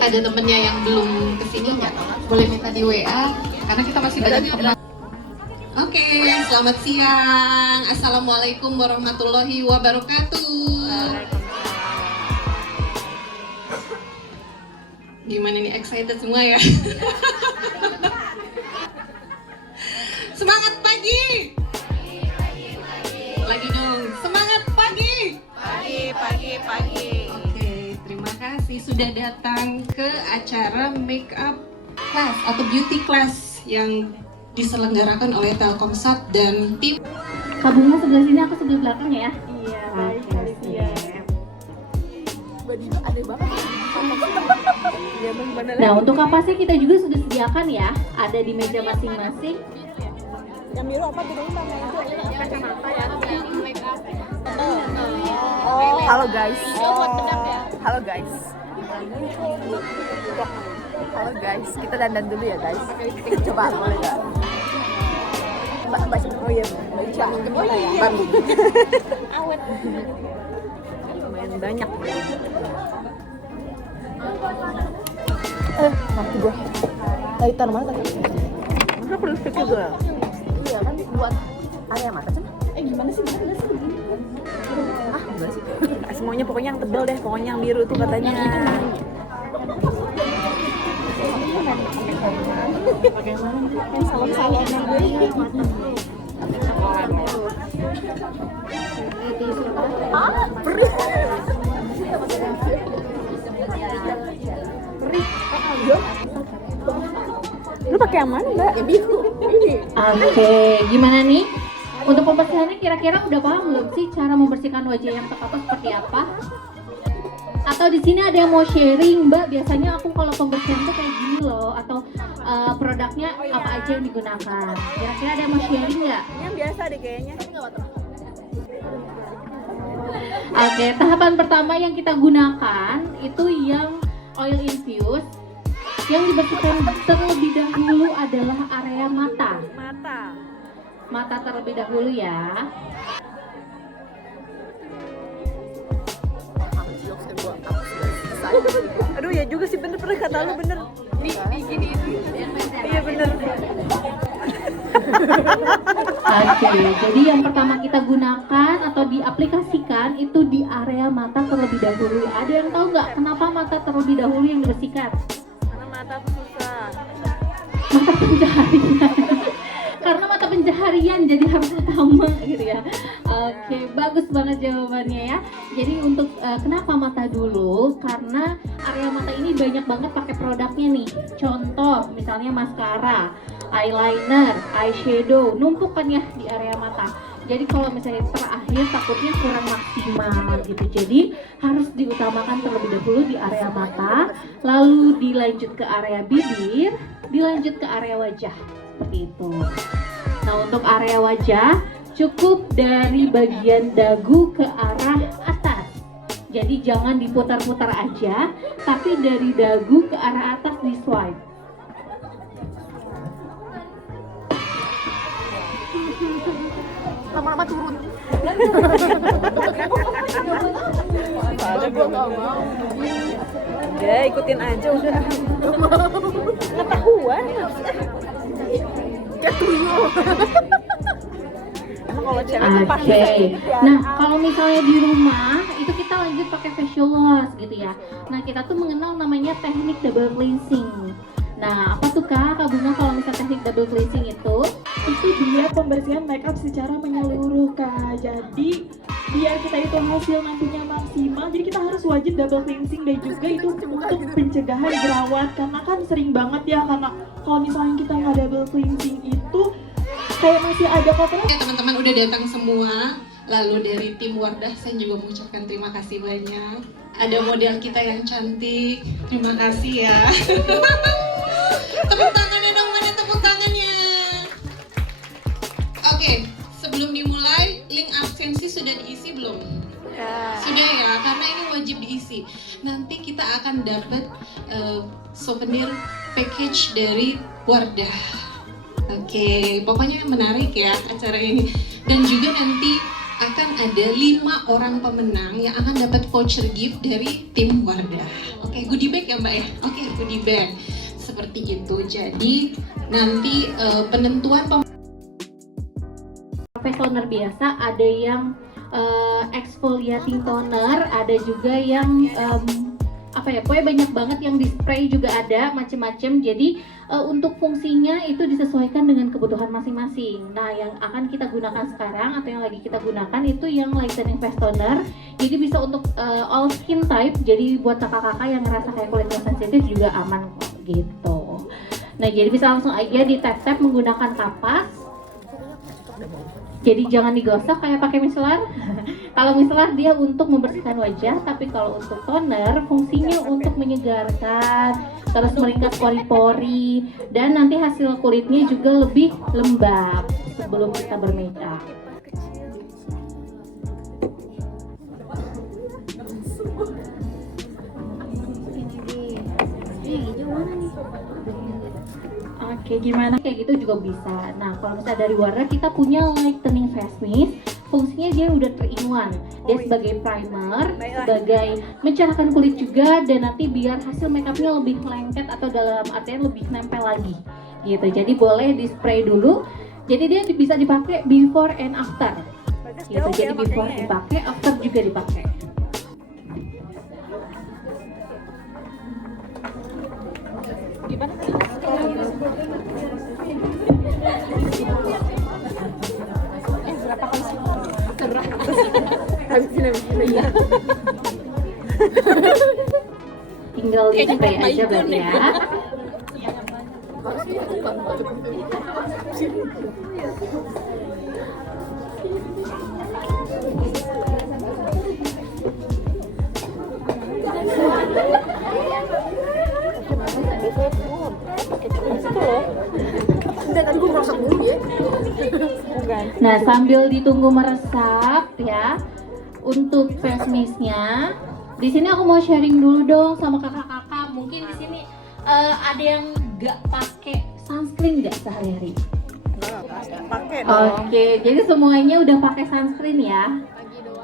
ada temennya yang belum kesini nggak? Boleh minta di WA karena kita masih banyak teman. Oke, selamat siang. Assalamualaikum warahmatullahi wabarakatuh. Gimana nih, excited semua ya? Semangat pagi. Lagi dong, semangat pagi. Pagi. Oke, terima kasih sudah datang ke acara make up class atau beauty class yang diselenggarakan oleh Telkomsat dan tim. Kak Bunga sebelah sini, aku sebelah belakang ya. Iya, Oke, kali dia. Baju aneh banget. Iya, benar. Nah, untuk kapasnya kita juga sudah sediakan ya, ada di meja masing-masing. Yang biru apa tuh dong namanya itu? Kacamata ya, make up. Halo guys. Buat bedak ya. Halo guys, kita dandan dulu ya guys. Coba boleh nggak? Mbak, oh iya, Mbak. Oh iya. Awet. Lumayan banyak. Mati gue. Tadi tanaman tadi. Masa perlu stick juga? Iya kan buat area mata kan? Gimana sih? Gimana sih? Semuanya pokoknya yang tebal deh, pokoknya yang biru tuh katanya. Pakai salam-salam perih. Lu pakai yang mana, Mbak? Ya biru. Oke, gimana nih? Untuk pembersihannya kira-kira udah paham belum sih cara membersihkan wajah yang tepat tuh seperti apa? Atau di sini ada yang mau sharing, Mbak? Biasanya aku kalau pembersihan tuh kayak gini loh, atau produknya apa aja yang digunakan. Kira-kira ada yang mau sharing nggak? Yang biasa deh kayaknya. Oke, tahapan pertama yang kita gunakan itu yang oil infused. Yang dibersihkan terlebih dahulu adalah area mata. Mata terlebih dahulu ya. Aduh ya juga sih, bener kata lu bener. Gini. Iya bener. Oke, jadi yang pertama kita gunakan atau diaplikasikan itu di area mata terlebih dahulu. Ada yang tahu nggak kenapa mata terlebih dahulu yang dibersihkan? Karena mata aku susah. Mata pencaharian. Karena mata pencaharian jadi harus utama gitu ya. Oke, bagus banget jawabannya ya. Jadi untuk kenapa mata dulu? Karena area mata ini banyak banget pakai produknya nih. Contoh misalnya maskara, eyeliner, eyeshadow, numpuk kan ya di area mata. Jadi kalau misalnya terakhir takutnya kurang maksimal gitu. Jadi harus diutamakan terlebih dahulu di area mata, lalu dilanjut ke area bibir, dilanjut ke area wajah. Seperti itu. Nah, untuk area wajah cukup dari bagian dagu ke arah atas. Jadi jangan diputar-putar aja, tapi dari dagu ke arah atas di swipe. Lama-lama turun. Ya ikutin aja udah. Ketahuan. Ketuyul. Emang kalau cewek tuh pasti Oke. Nah, kalau misalnya di rumah itu kita lanjut pakai facial wash gitu ya. Nah, kita tuh mengenal namanya teknik double cleansing. Nah, apa tuh Kak Bunga kalau misalnya teknik double cleansing itu? Itu dia pembersihan makeup secara menyeluruh Kak. Jadi biar kita itu hasil nantinya maksimal, jadi kita harus wajib double cleansing dan juga itu untuk pencegahan jerawat, karena kan sering banget ya, karena kalau misalnya kita nggak double cleansing itu kayak masih ada kotoran. Ya, teman-teman udah datang semua. Lalu dari tim Wardah saya juga mengucapkan terima kasih banyak. Ada model kita yang cantik. Terima kasih ya. Tepuk tangannya dong, mana tepuk tangannya? Oke, sebelum dimulai, link absensi sudah diisi belum? Sudah ya, karena ini wajib diisi. Nanti kita akan dapat souvenir package dari Wardah. Oke, pokoknya menarik ya acara ini. Dan juga nanti akan ada 5 orang pemenang yang akan dapat voucher gift dari tim Wardah. Oke, goodie bag ya Mbak ya? Oke, goodie bag. Seperti itu. Jadi nanti penentuan face toner biasa, ada yang exfoliating toner, ada juga yang pokoknya banyak banget yang di spray juga ada, macem-macem. Jadi untuk fungsinya itu disesuaikan dengan kebutuhan masing-masing. Nah, yang akan kita gunakan sekarang atau yang lagi kita gunakan itu yang lightening face toner. Jadi bisa untuk all skin type. Jadi buat kakak-kakak yang ngerasa kayak kulitnya sensitif juga aman kok gitu. Nah, jadi bisa langsung aja di tap-tap menggunakan kapas. Jadi jangan digosok kayak pakai micellar. Kalau micellar dia untuk membersihkan wajah, tapi kalau untuk toner fungsinya untuk menyegarkan, terus meringkas pori-pori, dan nanti hasil kulitnya juga lebih lembab sebelum kita bermakeup. Oke, gimana? Kayak gitu juga bisa. Nah, kalau misalnya dari Wardah kita punya lightening face mist, fungsinya dia udah 3-in-1. Dia sebagai primer, sebagai mencerahkan kulit juga, dan nanti biar hasil makeupnya lebih lengket atau dalam artian lebih nempel lagi. Gitu. Jadi boleh di spray dulu. Jadi dia bisa dipakai before and after. Gitu. Jadi before dipakai, after juga dipakai. Tinggal di spray aja berarti ya. Nah, sambil ditunggu meresap ya, untuk face mist-nya, di sini aku mau sharing dulu dong sama kakak-kakak. Mungkin di sini ada yang nggak pakai sunscreen nggak sehari-hari? Pakai Oke, jadi semuanya udah pakai sunscreen ya.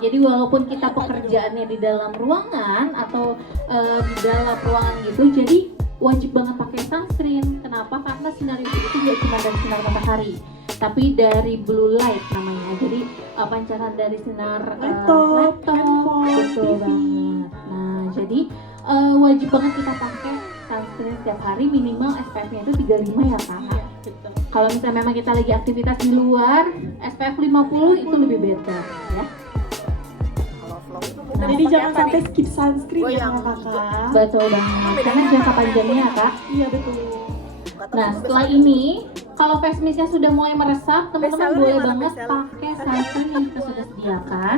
Jadi walaupun kita pekerjaannya di dalam ruangan atau di dalam ruangan gitu, jadi wajib banget pakai sunscreen. Kenapa? Karena sinar UV itu nggak cuma dari sinar matahari, tapi dari blue light namanya. Jadi pancaran dari sinar laptop, betul banget. Nah, jadi wajib banget kita pakai sunscreen setiap hari, minimal SPF-nya itu 35 ya Kak. Kalau misalnya memang kita lagi aktivitas di luar, SPF 50 itu lebih better ya. Jadi jangan sampai skip sunscreen ya kakak. Betul banget, karena jangka panjangnya ya Kak. Iya betul. Nah, setelah ini kalau face mist-nya sudah mulai meresap, teman-teman boleh banget pakai sunscreen yang kita sudah sediakan.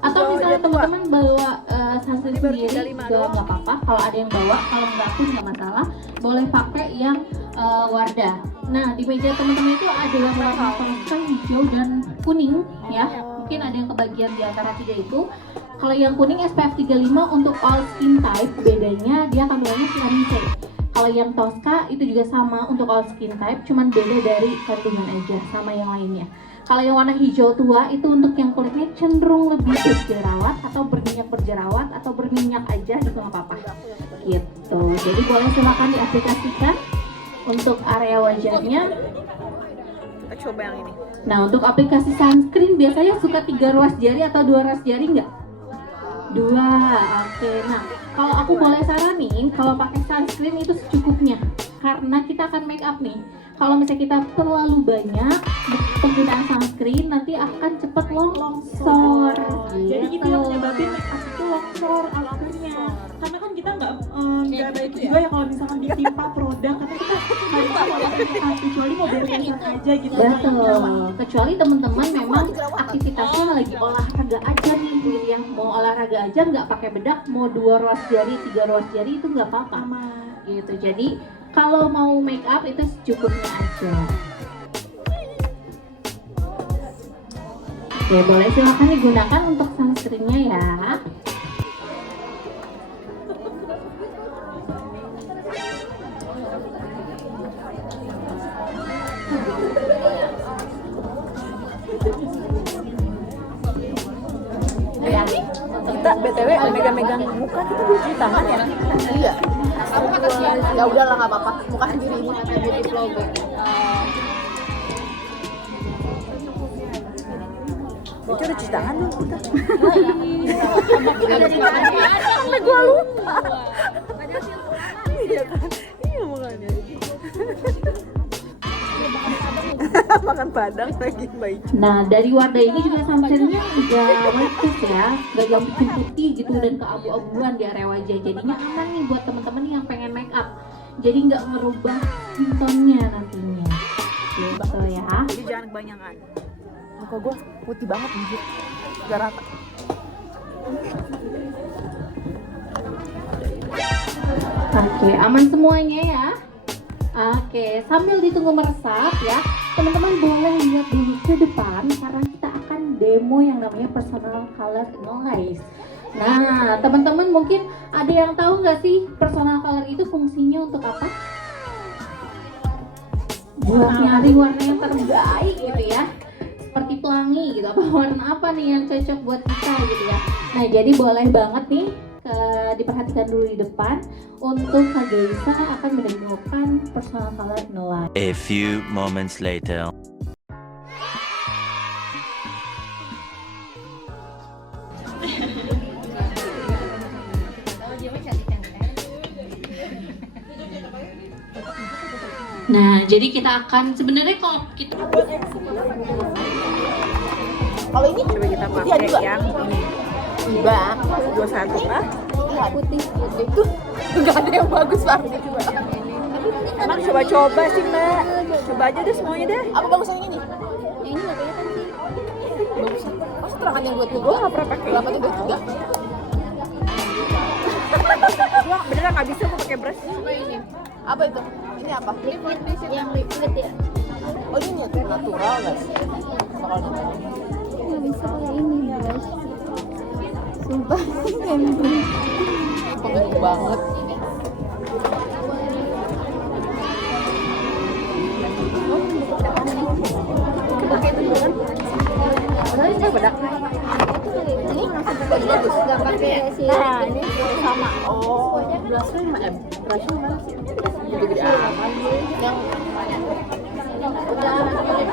Atau misalnya teman-teman bawa sunscreen sendiri juga nggak apa-apa. Kalau ada yang bawa, kalau nggak pun nggak masalah. Boleh pakai yang Wardah. Nah, di meja teman-teman itu ada yang warna toska, hijau, dan kuning ya. Mungkin ada yang kebagian di antara tiga itu. Kalau yang kuning SPF 35 untuk all skin type, bedanya dia kandungannya vitamin C. Kalau yang toska itu juga sama untuk all skin type, cuman beda dari kandungan aja sama yang lainnya. Kalau yang warna hijau tua itu untuk yang kulitnya cenderung lebih berjerawat atau berminyak atau berminyak aja itu nggak apa-apa. Gitu. Jadi boleh silakan diaplikasikan untuk area wajahnya. Kita coba yang ini. Nah, untuk aplikasi sunscreen biasanya suka 3 ruas jari atau 2 ruas jari nggak? 2, oke. Nah, kalau aku boleh saranin, kalau pakai sunscreen itu secukupnya. Karena kita akan make up nih. Kalau misalnya kita terlalu banyak penggunaan sunscreen, nanti akan cepat longsor. Jadi itu yang menyebabkan make up itu longsor akhirnya. Karena kan kita nggak baik juga ya kalau misalkan ditimpa produk, karena kita nggak tahu apa kecuali mau beres aja gitu. Betul. Kecuali teman-teman memang aktivitasnya lagi olahraga aja nih, gitu ya. Mau olahraga aja nggak pakai bedak, mau 2 ruas jari, 3 ruas jari itu nggak apa-apa. Gitu. Jadi kalau mau make up itu secukupnya aja. Oke, boleh silakan digunakan untuk sunscreen-nya ya. dia megang muka kita dulu cuci tangan ya? Iya. Ya udahlah nggak apa-apa, muka sendiri ini beauty vlogger. Itu udah cuci tangan belum kita? Sampai gua lupa. Iya kan? Iya makanya. Makan padang lagi baik. Nah, dari Wardah ini juga sunsetnya nggak macet ya, nggak yang bikin putih gitu dan keabu-abuan di area wajah. Jadinya aman nih buat teman-teman yang pengen make up. Jadi nggak ngerubah skin tone-nya nantinya. Gitu ya. Jadi jangan kebanyakan. Muka gua putih banget anjir. Gak rata. Oke, aman semuanya ya. Oke, sambil ditunggu meresap ya, teman-teman boleh lihat dulu ke depan karena kita akan demo yang namanya personal color analysis. Nah, teman-teman mungkin ada yang tahu nggak sih personal color itu fungsinya untuk apa? Buat nyari warna yang terbaik gitu ya, seperti pelangi gitu. Apa warna apa nih yang cocok buat kita gitu ya. Nah, jadi boleh banget nih diperhatikan dulu di depan untuk Kak Geisa akan menemukan personal color analysis. A few moments later. Nah, jadi kita akan sebenarnya kalau kita Kalau ini coba kita pakai yang ini. Enggak, 21 kah? Putih itu enggak ada yang bagus banget coba. Emang coba-coba sih Mbak. Coba aja deh semuanya deh. Apa bagus yang ini nih? Yang ini nggak kelihatan sih. Bagus. Mas terangan yang buat gue nggak pernah pakai. Berapa tuh juga? Gua beneran nggak bisa pakai brush. Coba ini. Apa itu? Ini apa? Yang liquid ya. Oh ini tuh natural guys. Nggak bisa kayak ini guys. Sumpah, pengen banget. Nah, ini sama. Oh, brushnya 5M. Brushnya mana sih? Gede-gede amat. Yang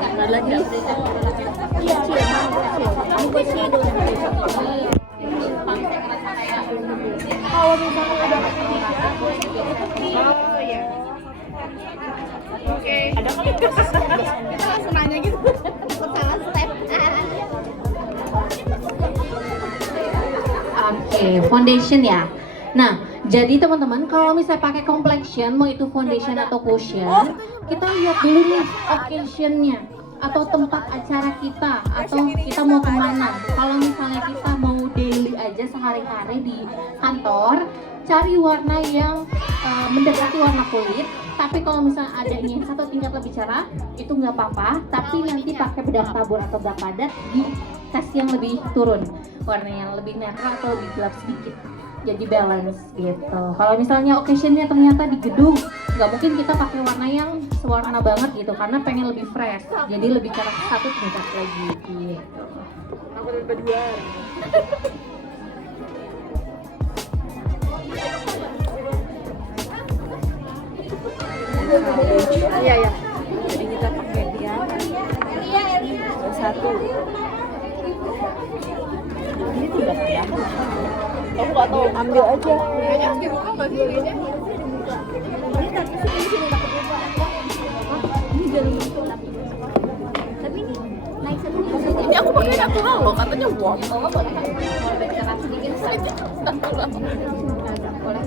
ada lagi. Iya, ini buat shadow. Kalau misalnya ada oh iya. Oke. Ada kali kita langsung nanya gitu. Salah step. Oke, foundation ya. Nah, jadi teman-teman kalau misalnya pakai complexion, mau itu foundation atau cushion, kita lihat dulu nih occasionnya atau tempat acara kita atau kita mau kemana. Kalau misalnya kita mau daily aja sehari-hari di kantor, cari warna yang mendekati warna kulit. Tapi kalau misalnya ada ini satu tingkat lebih cerah, itu nggak apa-apa. Tapi nanti pakai bedak tabur atau bedak padat di kasih yang lebih turun, warna yang lebih netral atau lebih gelap sedikit. Jadi balance gitu. Kalau misalnya occasionnya ternyata di gedung, nggak mungkin kita pakai warna yang sewarna banget gitu, karena pengen lebih fresh. Jadi lebih cerah satu tingkat lagi gitu. Aku udah berdua. Iya ya. Jadi kita pakai dia. Satu. Ini tidak kelihatan. Aku nggak tahu. Ambil aja. Kayaknya harus dibuka nggak sih ini? Ini tapi sini takut juga. Ini jalur itu tapi ini naik satu. Ini aku pakai natural loh, katanya wow. Oh nggak boleh. Boleh cerah sedikit saja. Boleh.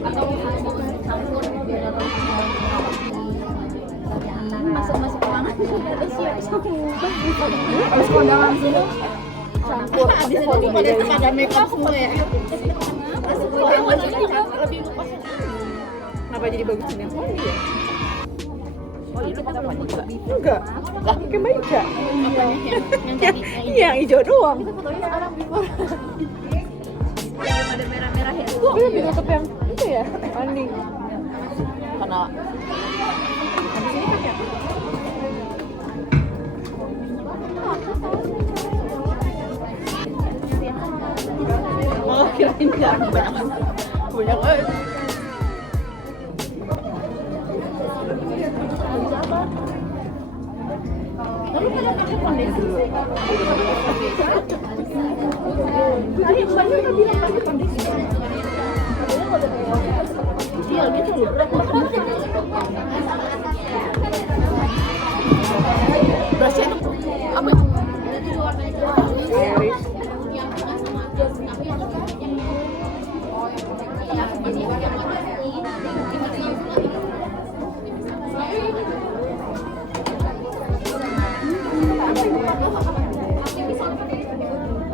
Atau campur masuk ke mana? Siap harus kondangan sini. Campur. Habis itu pada ada makeup semua ya. Masuk ke warnanya juga lebih pas. Kenapa jadi bagus ini? Oh iya. Oh iya, kita belum buka. Enggak. Lah, pakai meja. Apanya yang yang hijau doang. Kita fotonya sekarang before. Ada merah-merah ya. Kok lebih tutup yang itu ya? Mandi. Karena habis ini pakai apa? Oh, kira liatin kan banyak banget. Lalu pada pakai foundation. Tadi banyak yang bilang pakai foundation. Kecil gitu loh. Brushnya itu apa? Iris.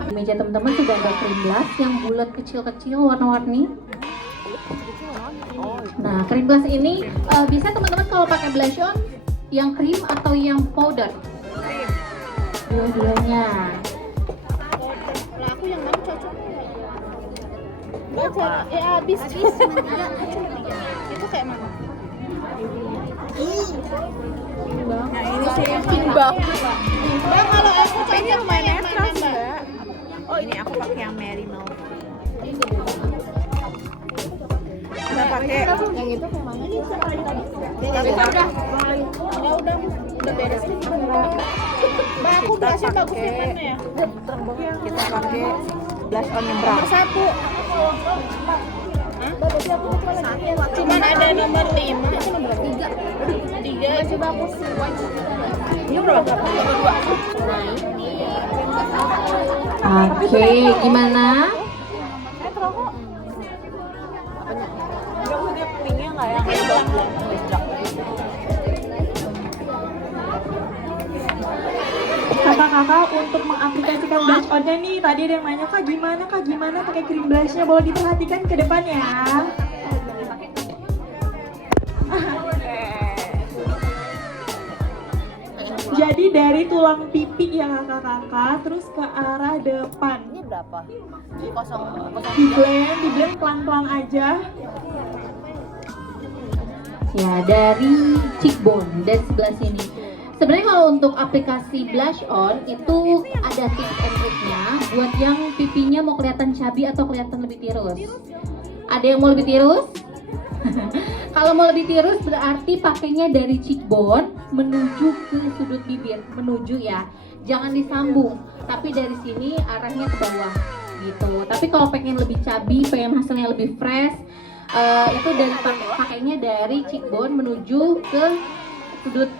Di meja teman-teman sudah ada cream blush yang bulat kecil-kecil warna-warni. Nah, cream blush ini bisa teman-teman kalau pakai blush on yang cream atau yang powder? Dua-duanya. Lah aku yang mana cocok? Baca habis itu kayak mana? Nah ini sih timbang. Mbak kalau aku ini lumayan netral sih Mbak. Oh ini aku pakai yang Merino. Kita pakai yang itu kemana? Ini tadi. Udah beres nih. Mbak aku blushnya bagus yang mana ya? Kita pakai blush on yang berapa? Nomor 1. Cuman ada nomor 5 atau nomor 3? 3 coba aku swatch. Ini berapa? Nomor 2. Oke, gimana? Kakak-kakak untuk mengaplikasikan blush on-nya nih, tadi ada yang nanya kak gimana pakai cream blush-nya, boleh diperhatikan ke depan ya. Jadi dari tulang pipi ya kakak-kakak, terus ke arah depan. Ini berapa? Di blend pelan-pelan aja. Ya, dari cheekbone dan sebelah sini. Sebenarnya kalau untuk aplikasi blush on itu ada tips and triknya buat yang pipinya mau kelihatan chubby atau kelihatan lebih tirus. Ada yang mau lebih tirus? Kalau mau lebih tirus berarti pakainya dari cheekbone menuju ke sudut bibir, menuju ya. Jangan disambung, tapi dari sini arahnya ke bawah gitu. Tapi kalau pengen lebih chubby, pengen hasilnya lebih fresh, itu dari pakainya dari cheekbone menuju ke sudut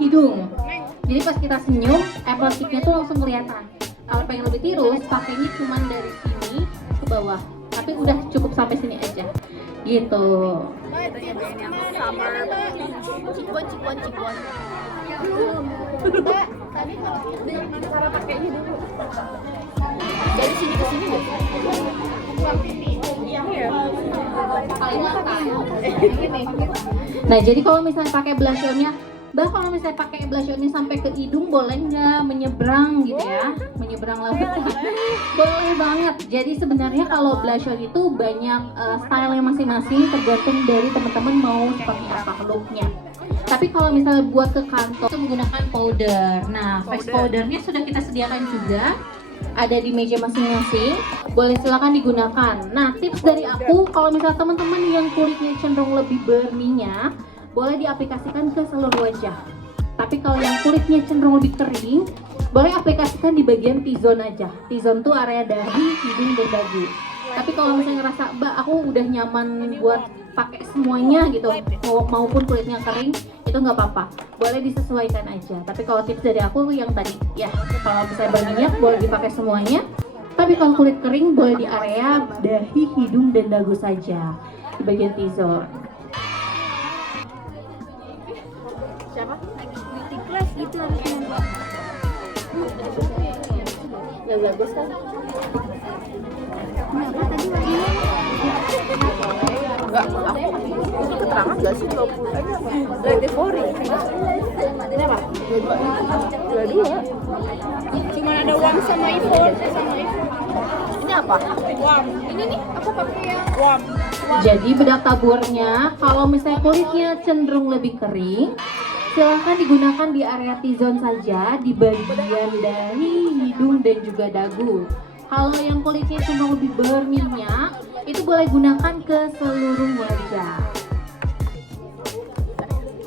hidung. Jadi pas kita senyum, apple cheeknya tuh langsung kelihatan. Kalau pengen lebih tirus, pakainya cuman dari sini ke bawah. Tapi udah cukup sampai sini aja. Gitu. Summer cikbon. Mbak, tadi kalau cara pakainya dulu. Dari sini ke sini deh. Nah, jadi kalau misalnya pakai blush on-nya, Mbak, kalau misalnya pakai blush on-nya sampai ke hidung boleh nggak menyeberang gitu ya? Menyeberang lautan. Boleh banget. Jadi sebenarnya kalau blush on itu banyak style yang masing-masing tergantung dari teman-teman mau seperti apa look-nya. Tapi kalau misalnya buat ke kantor itu menggunakan powder. Nah, face powdernya sudah kita sediakan juga. Ada di meja masing-masing, boleh silakan digunakan. Nah, tips dari aku, kalau misalnya teman-teman yang kulitnya cenderung lebih berminyak, boleh diaplikasikan ke seluruh wajah. Tapi kalau yang kulitnya cenderung lebih kering, boleh aplikasikan di bagian T-zone aja. T-zone tuh area dahi, hidung, dan dagu. Tapi kalau misalnya ngerasa, Mbak, aku udah nyaman buat pakai semuanya gitu, maupun kulitnya kering, itu nggak apa-apa, boleh disesuaikan aja. Tapi kalau tips dari aku yang tadi ya, kalau misalnya berminyak boleh dipakai semuanya, tapi kalau kulit kering boleh di area dahi, hidung, dan dagu saja di bagian T-zone. Siapa? Beauty class gitu harusnya. Yang bagus kan? Kenapa tadi warnanya? Enggak, aku itu keterangan nggak sih 20 aja apa? Lady Fori. Ini apa? 22. Cuma ada warm sama iPhone. Ini apa? Warm. Ini nih, aku pakai yang warm. Jadi bedak taburnya, kalau misalnya kulitnya cenderung lebih kering, silahkan digunakan di area T-zone saja, di bagian dahi, hidung, dan juga dagu. Kalau yang kulitnya cuma lebih berminyak, itu boleh gunakan ke seluruh wajah.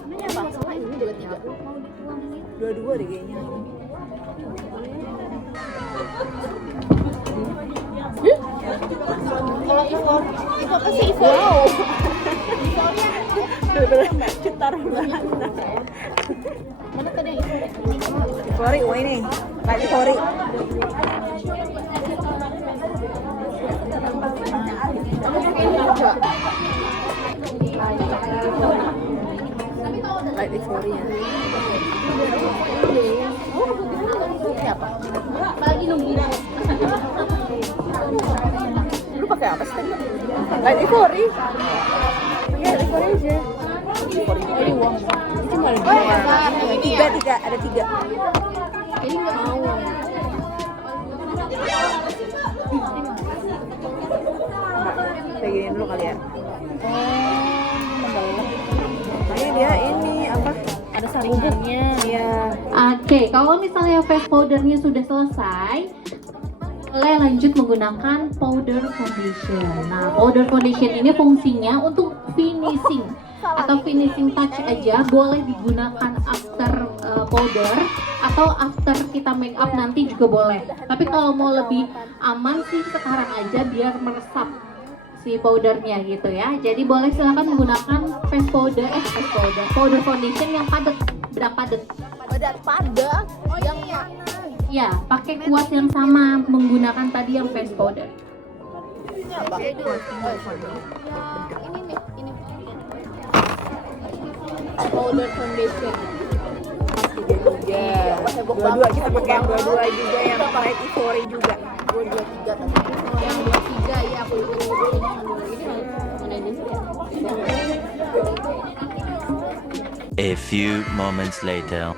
Ini apa? Ini dua-dua deh kayaknya. Kalau itu apa sih? Wow. Bener-bener cetar banget. Mana tadi Ivory? Oh ini, kayak Ivory. Light Ivory ya. Siapa? Lagi nunggu. Lu pakai apa sih? Light Ivory. Ya, Ivory aja. Ini uang. Ini cuma ada dua. Tiga, ada tiga. Jadi nggak mau. Kayak gini dulu kali ya. Makanya dia ini apa? Ada saringannya. Iya. Oke, kalau misalnya face powdernya sudah selesai, boleh lanjut menggunakan powder foundation. Nah, powder foundation ini fungsinya untuk finishing atau finishing touch aja, boleh digunakan after powder atau after kita make up nanti juga boleh. Tapi kalau mau lebih aman sih sekarang aja biar meresap si powdernya gitu ya. Jadi boleh silakan menggunakan powder foundation yang padat, bedak padat. Padat. Oh, yang mana? Ya, pakai kuas yang sama menggunakan tadi yang face powder. Ini apa? Ini powder foundation. Iya, dua-dua kita pakai yang dua-dua juga, yang light Ivory juga. Dua tiga tadi. Yang 23 ya aku juga ini mana ini? A few moments later.